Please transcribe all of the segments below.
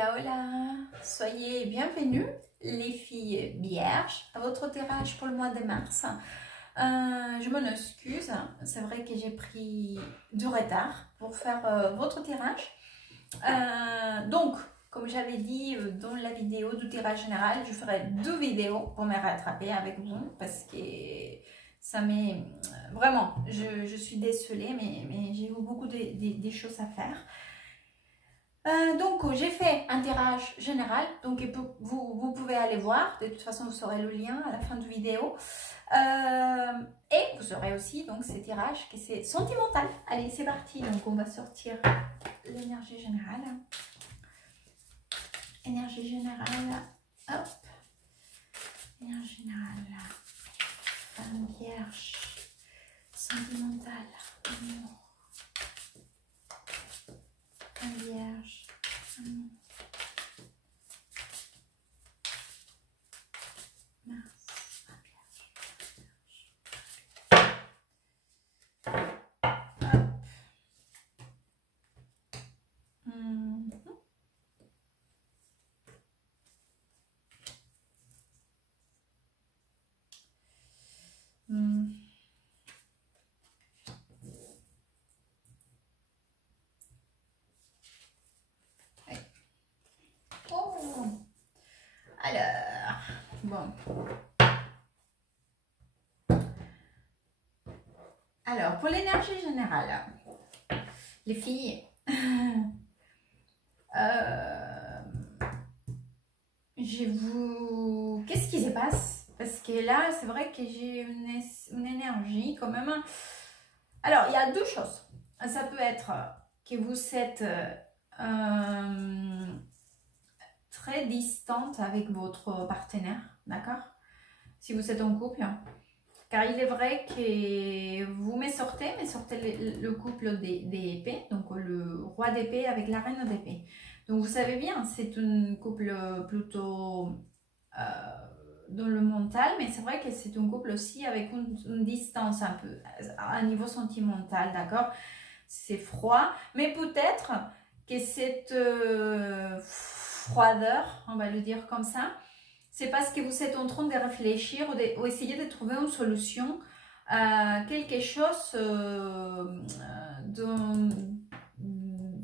Hola, soyez bienvenus les filles vierges à votre tirage pour le mois de mars. Je m'en excuse, c'est vrai que j'ai pris du retard pour faire votre tirage. Donc, comme j'avais dit dans la vidéo du tirage général, je ferai 2 vidéos pour me rattraper avec vous parce que ça m'est vraiment, je suis désolée, mais j'ai eu beaucoup de choses à faire. Donc j'ai fait un tirage général, donc vous pouvez aller voir, de toute façon vous aurez le lien à la fin de la vidéo, et vous aurez aussi donc ces tirages qui c'est sentimental. Allez, c'est parti, donc on va sortir l'énergie générale, hop, énergie générale, femme vierge, sentimentale, amour. Femme vierge, amour. Mars, femme vierge. Hop. Alors, bon. Alors, pour l'énergie générale, les filles, qu'est-ce qui se passe? Parce que là, c'est vrai que j'ai une énergie quand même. Alors, il y a 2 choses. Ça peut être que vous êtes très distante avec votre partenaire, d'accord? Si vous êtes en couple. Car il est vrai que vous me sortez le couple des épées, donc le roi d'épée avec la reine d'épée. Donc vous savez bien, c'est un couple plutôt dans le mental, mais c'est vrai que c'est un couple aussi avec une distance un peu, à un niveau sentimental, d'accord? C'est froid, mais peut-être que cette froideur, on va le dire comme ça, c'est parce que vous êtes en train de réfléchir ou essayer de trouver une solution à quelque chose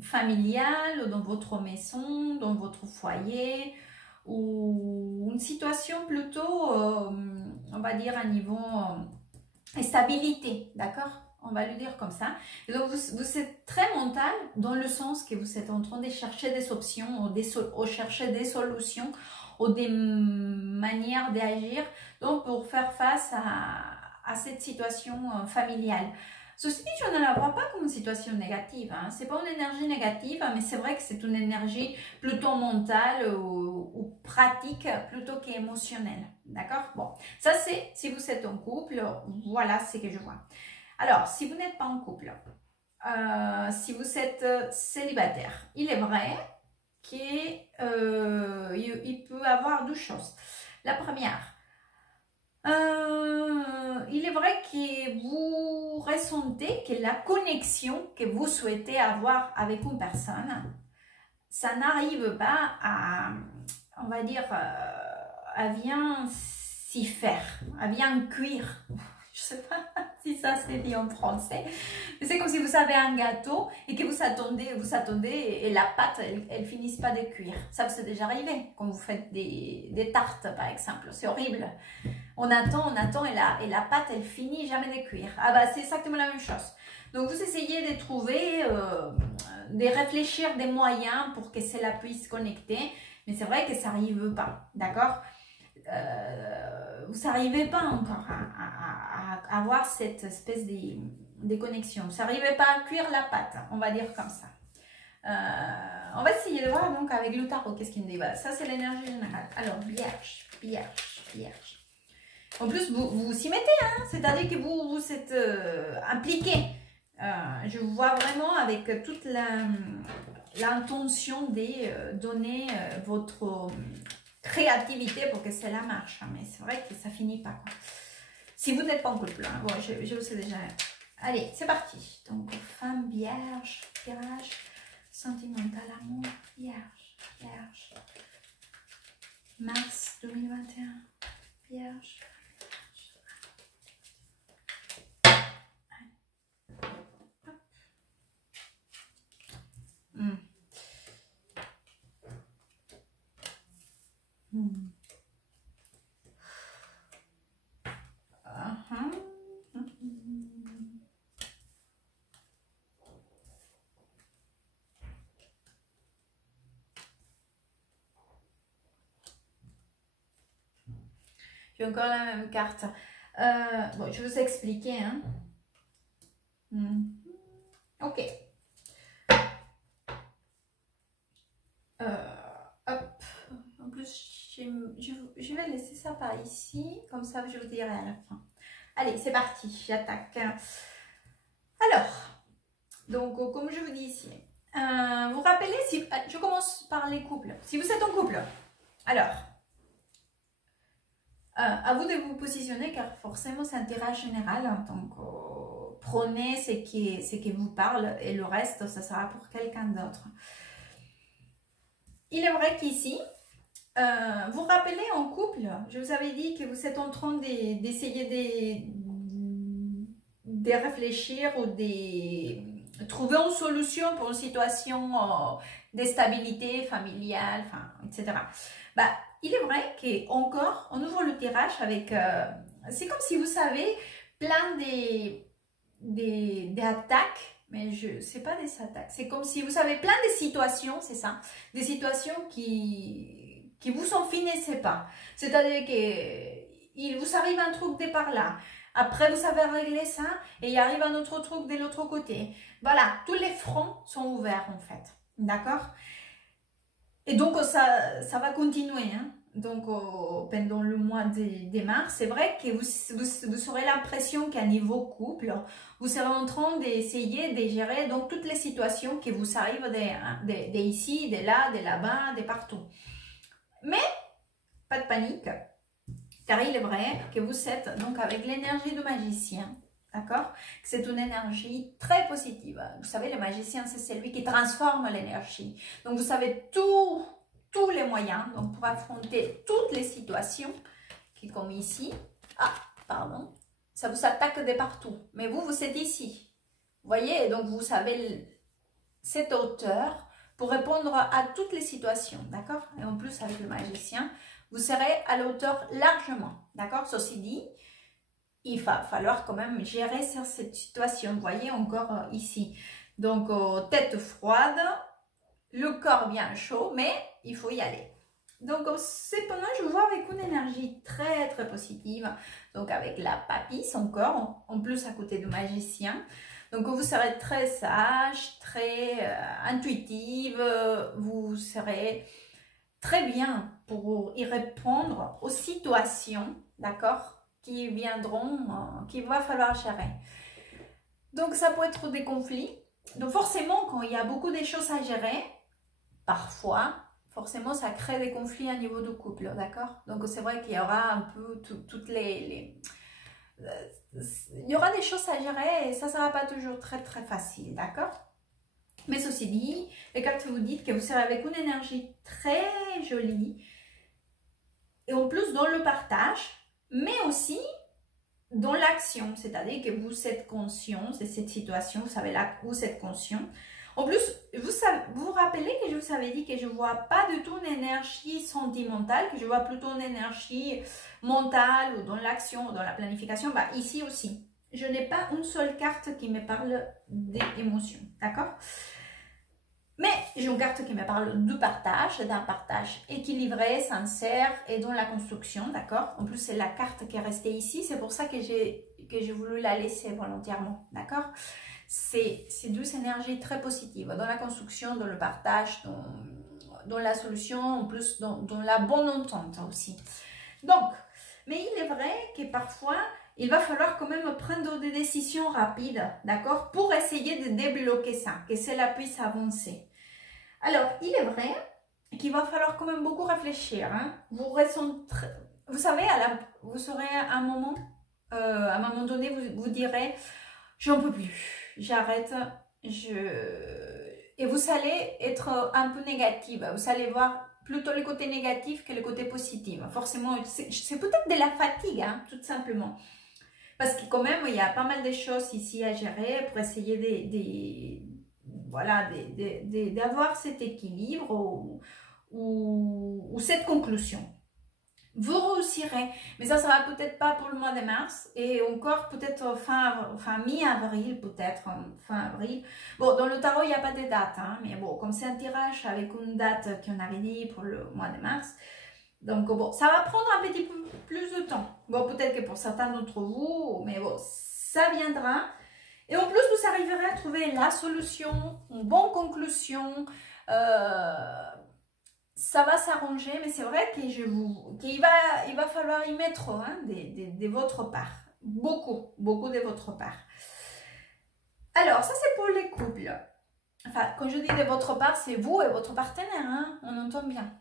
familial, ou dans votre maison, dans votre foyer, ou une situation plutôt, on va dire, à niveau stabilité, d'accord? On va le dire comme ça. Et donc, vous êtes très mental dans le sens que vous êtes en train de chercher des options ou chercher des solutions ou des manières d'agir, donc pour faire face à cette situation familiale. Ceci dit, je ne la vois pas comme une situation négative, hein. Ce n'est pas une énergie négative, mais c'est vrai que c'est une énergie plutôt mentale ou pratique plutôt qu'émotionnelle. D'accord? Bon, ça c'est si vous êtes en couple, voilà ce que je vois. Alors, si vous n'êtes pas en couple, si vous êtes célibataire, il est vrai qu'il peut y avoir 2 choses. La première, il est vrai que vous ressentez que la connexion que vous souhaitez avoir avec une personne, ça n'arrive pas à, on va dire, à bien s'y faire, à bien cuire. Je sais pas si ça se dit en français, mais c'est comme si vous avez un gâteau et que vous attendez et la pâte, elle finisse pas de cuire. Ça vous est déjà arrivé quand vous faites des tartes, par exemple. C'est horrible. On attend et la pâte, elle finit jamais de cuire. Ah bah, c'est exactement la même chose. Donc, vous essayez de trouver, de réfléchir des moyens pour que cela puisse connecter, mais c'est vrai que ça n'arrive pas, d'accord? Vous n'arrivez pas encore à avoir cette espèce de connexion. Vous n'arrivez pas à cuire la pâte, on va dire comme ça. On va essayer de voir donc avec le tarot qu'est-ce qu'il me dit. Voilà, ça c'est l'énergie générale. Alors, vierge. En plus, vous s'y mettez, hein, c'est-à-dire que vous êtes impliqué. Je vous vois vraiment avec toute l'intention de donner votre créativité pour que cela marche. Hein, mais c'est vrai que ça finit pas, quoi. Si vous n'êtes pas en couple, hein, bon, je vous sais déjà. Allez, c'est parti. Donc, femme vierge, tirage sentimental, amour, vierge. Mars 2021. Vierge. Hmm. Hmm. J'ai encore la même carte. Bon, je vais vous expliquer. Hein. Ok. Hop. En plus, je vais laisser ça par ici. Comme ça, je vous dirai à la fin. Allez, c'est parti. J'attaque. Alors, donc, comme je vous dis ici, vous rappelez, si je commence par les couples. Si vous êtes en couple, alors, à vous de vous positionner car forcément c'est un tirage général. Hein, donc, prenez ce qui vous parle et le reste, ça sera pour quelqu'un d'autre. Il est vrai qu'ici, vous rappelez en couple, je vous avais dit que vous êtes en train d'essayer de réfléchir ou de trouver une solution pour une situation d'instabilité familiale, enfin, etc. Bah, il est vrai qu'encore, on ouvre le tirage avec... c'est comme si vous savez, plein d'attaques, mais c'est pas des attaques, c'est comme si vous savez plein de situations, c'est ça, des situations qui vous en finissez pas. C'est-à-dire que vous arrive un truc de par là, après vous savez régler ça, et il arrive un autre truc de l'autre côté. Voilà, tous les fronts sont ouverts en fait, d'accord? Et donc ça va continuer, hein. Donc pendant le mois de mars, c'est vrai que vous aurez l'impression qu'à niveau couple, vous serez en train d'essayer de gérer donc toutes les situations qui vous arrivent de ici, de là, de là-bas, de partout. Mais pas de panique, car il est vrai que vous êtes donc avec l'énergie de magicien, d'accord? C'est une énergie très positive. Vous savez, le magicien, c'est celui qui transforme l'énergie. Donc, vous savez tous les moyens donc, pour affronter toutes les situations qui, comme ici, pardon, ça vous attaque de partout. Mais vous êtes ici. Vous voyez, donc vous savez cette hauteur pour répondre à toutes les situations, d'accord? Et en plus, avec le magicien, vous serez à la hauteur largement, d'accord? Ceci dit, il va falloir quand même gérer cette situation, vous voyez encore ici. Donc, tête froide, le corps bien chaud, mais il faut y aller. Donc, cependant, je vois avec une énergie très, très positive. Donc, avec la papisse encore, en plus à côté du magicien. Donc, vous serez très sage, très intuitive. Vous serez très bien pour y répondre aux situations, d'accord, qui viendront, qu'il va falloir gérer. Donc, ça peut être des conflits. Donc, forcément, quand il y a beaucoup de choses à gérer, parfois, forcément, ça crée des conflits à niveau de couple, d'accord? Donc, c'est vrai qu'il y aura un peu toutes il y aura des choses à gérer et ça ne sera pas toujours très, très facile, d'accord? Mais ceci dit, les cartes vous disent que vous serez avec une énergie très jolie et en plus dans le partage, mais aussi dans l'action, c'est-à-dire que vous êtes conscient de cette situation, vous savez là où vous êtes conscient. En plus, vous vous rappelez que je vous avais dit que je ne vois pas du tout une énergie sentimentale, que je vois plutôt une énergie mentale ou dans l'action ou dans la planification. Bah, ici aussi, je n'ai pas une seule carte qui me parle d'émotion, d'accord? Mais j'ai une carte qui me parle du partage, d'un partage équilibré, sincère et dans la construction, d'accord? En plus, c'est la carte qui est restée ici, c'est pour ça que j'ai voulu la laisser volontairement, d'accord? C'est deux énergies très positives dans la construction, dans le partage, dans la solution, en plus dans la bonne entente aussi. Donc, mais il est vrai que parfois, il va falloir quand même prendre des décisions rapides, d'accord, pour essayer de débloquer ça, que cela puisse avancer. Alors, il est vrai qu'il va falloir quand même beaucoup réfléchir. Hein. Vous savez, vous serez à un moment donné, vous direz, j'en peux plus, j'arrête, et vous allez être un peu négative, vous allez voir plutôt le côté négatif que le côté positif. Forcément, c'est peut-être de la fatigue, hein, tout simplement. Parce que quand même, il y a pas mal de choses ici à gérer pour essayer voilà, d'avoir cet équilibre ou cette conclusion. Vous réussirez, mais ça sera peut-être pas pour le mois de mars et encore peut-être fin mi-avril, peut-être fin avril. Bon, dans le tarot, il n'y a pas de date, hein, mais bon, comme c'est un tirage avec une date qu'on avait dit pour le mois de mars, donc bon, ça va prendre un petit peu plus de temps. Bon, peut-être que pour certains d'entre vous, mais bon, ça viendra. Et en plus, vous arriverez à trouver la solution, une bonne conclusion. Ça va s'arranger, mais c'est vrai que il va falloir y mettre hein, de votre part. Beaucoup de votre part. Alors, ça c'est pour les couples. Enfin, quand je dis de votre part, c'est vous et votre partenaire, hein, on entend bien.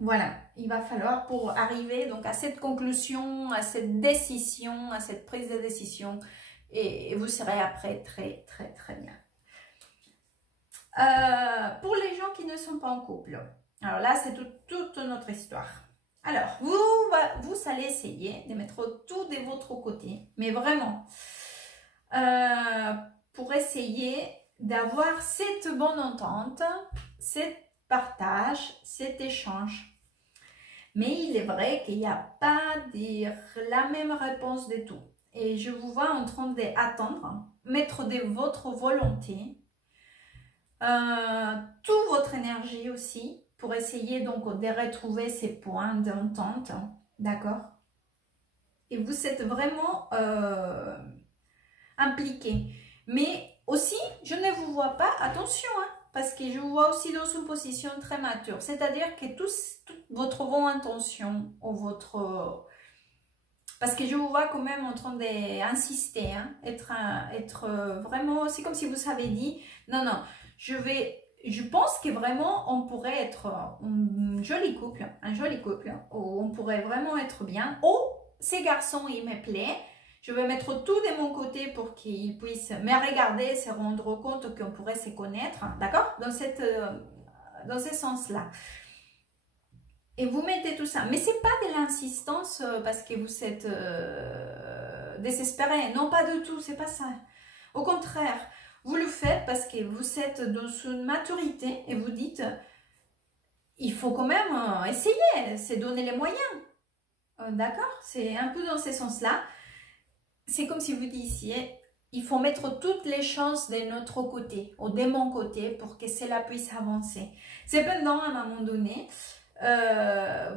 Voilà, il va falloir pour arriver donc à cette conclusion, à cette décision, à cette prise de décision, et vous serez après très bien. Pour les gens qui ne sont pas en couple, alors là c'est toute notre histoire. Alors vous allez essayer de mettre tout de votre côté, mais vraiment pour essayer d'avoir cette bonne entente, cet partage, cet échange. Mais il est vrai qu'il n'y a pas la même réponse de tout. Et je vous vois en train d'attendre, mettre de votre volonté, toute votre énergie aussi, pour essayer donc de retrouver ces points d'entente, d'accord? Et vous êtes vraiment impliqué. Mais aussi, je ne vous vois pas, attention, hein, parce que je vous vois aussi dans une position très mature. C'est-à-dire que toute votre bonne intention, ou votre... Parce que je vous vois quand même en train d'insister, hein, être vraiment... C'est comme si vous avez dit, non, je pense que vraiment on pourrait être un joli couple, où on pourrait vraiment être bien. Oh, ces garçons, ils me plaisent. Je vais mettre tout de mon côté pour qu'ils puissent me regarder, se rendre compte qu'on pourrait se connaître, d'accord? Dans ce sens-là. Et vous mettez tout ça. Mais ce n'est pas de l'insistance parce que vous êtes désespéré. Non, pas du tout, c'est pas ça. Au contraire, vous le faites parce que vous êtes dans une maturité et vous dites, il faut quand même essayer, c'est donner les moyens. D'accord? C'est un peu dans ce sens-là. C'est comme si vous disiez, il faut mettre toutes les chances de notre côté, ou de mon côté, pour que cela puisse avancer. Cependant, à un moment donné,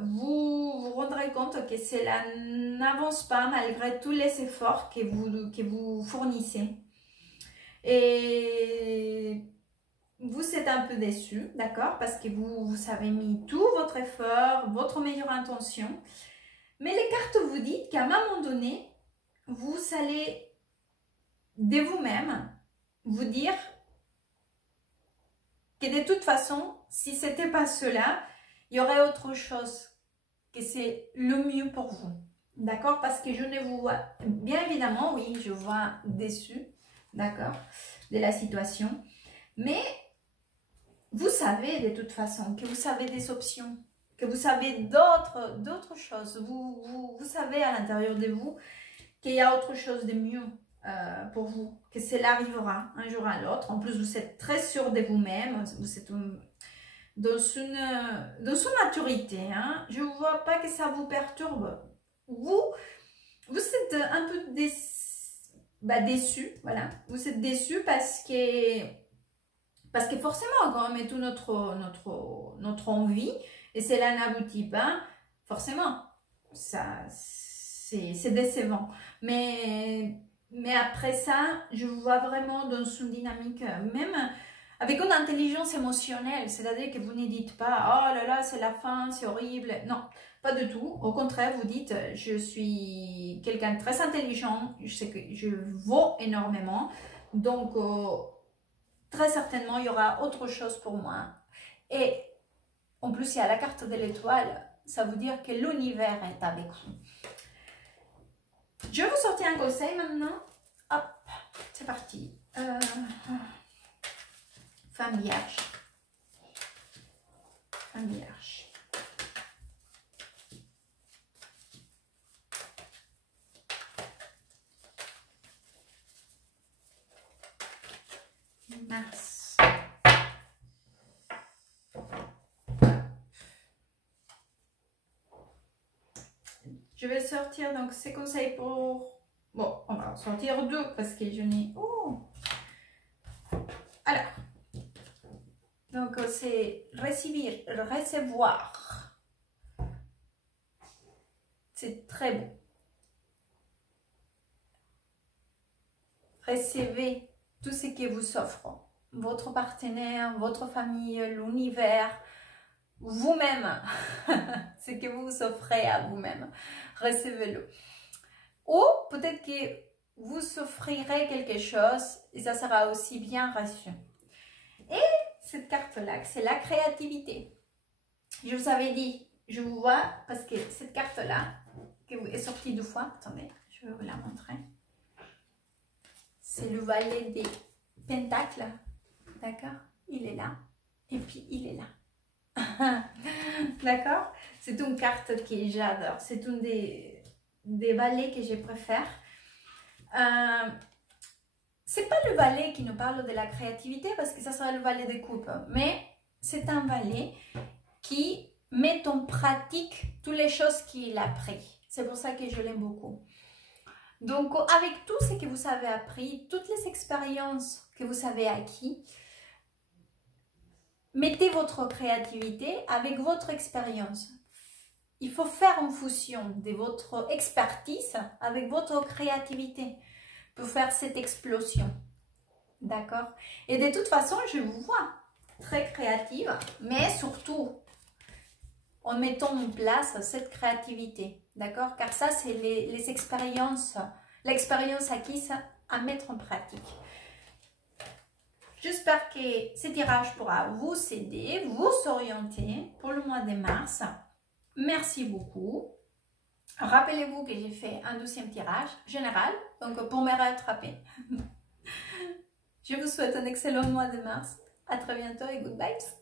vous vous rendrez compte que cela n'avance pas malgré tous les efforts que vous fournissez. Et vous êtes un peu déçu, d'accord? Parce que vous avez mis tout votre effort, votre meilleure intention. Mais les cartes vous disent qu'à un moment donné, vous allez de vous-même vous dire que de toute façon, si ce n'était pas cela, il y aurait autre chose, que c'est le mieux pour vous. D'accord? Parce que je ne vous vois, bien évidemment, oui, je vois déçu, d'accord, de la situation. Mais vous savez de toute façon que vous avez des options, que vous savez d'autres choses. Vous savez à l'intérieur de vous qu'il y a autre chose de mieux pour vous, que cela arrivera un jour à l'autre. En plus, vous êtes très sûr de vous-même, vous êtes dans une maturité. Hein. Je ne vois pas que ça vous perturbe. Vous êtes un peu déçu, voilà. Vous êtes déçu parce que forcément, quand on met toute notre envie et cela n'aboutit pas, forcément, c'est décevant. Mais après ça, je vous vois vraiment dans une dynamique, même avec une intelligence émotionnelle, c'est-à-dire que vous ne dites pas « Oh là là, c'est la fin, c'est horrible ». Non, pas du tout. Au contraire, vous dites « Je suis quelqu'un de très intelligent, je sais que je vaux énormément, donc très certainement, il y aura autre chose pour moi. » Et en plus, il y a la carte de l'étoile, ça veut dire que l'univers est avec vous. Je vais vous sortir un conseil maintenant. Hop, c'est parti. Femme vierge. un vierge. Mars. Je vais sortir donc ces conseils pour... Bon, on va sortir deux parce que je n'ai... Oh! Alors, donc c'est recevoir. C'est très beau. Recevez tout ce qui vous offre. Votre partenaire, votre famille, l'univers, vous-même. Ce que vous vous offrez à vous-même. Recevez-le. Ou peut-être que vous offrirez quelque chose et ça sera aussi bien reçu. Et cette carte-là, c'est la créativité. Je vous avais dit, je vous vois, parce que cette carte-là, qui est sortie deux fois, attendez, je vais vous la montrer. C'est le valet des pentacles, d'accord? Il est là, et puis il est là. D'accord? C'est une carte que j'adore, c'est une des valets que je préfère. C'est pas le valet qui nous parle de la créativité parce que ça sera le valet des coupes, mais c'est un valet qui met en pratique toutes les choses qu'il a appris. C'est pour ça que je l'aime beaucoup. Donc, avec tout ce que vous avez appris, toutes les expériences que vous avez acquis, mettez votre créativité avec votre expérience. Il faut faire une fusion de votre expertise avec votre créativité pour faire cette explosion. D'accord? Et de toute façon, je vous vois très créative, mais surtout en mettant en place cette créativité. D'accord? Car ça, c'est les expériences, l'expérience acquise à mettre en pratique. J'espère que ce tirage pourra vous aider, vous orienter pour le mois de mars. Merci beaucoup. Rappelez-vous que j'ai fait un 12e tirage général, donc pour me rattraper. Je vous souhaite un excellent mois de mars. À très bientôt et good vibes.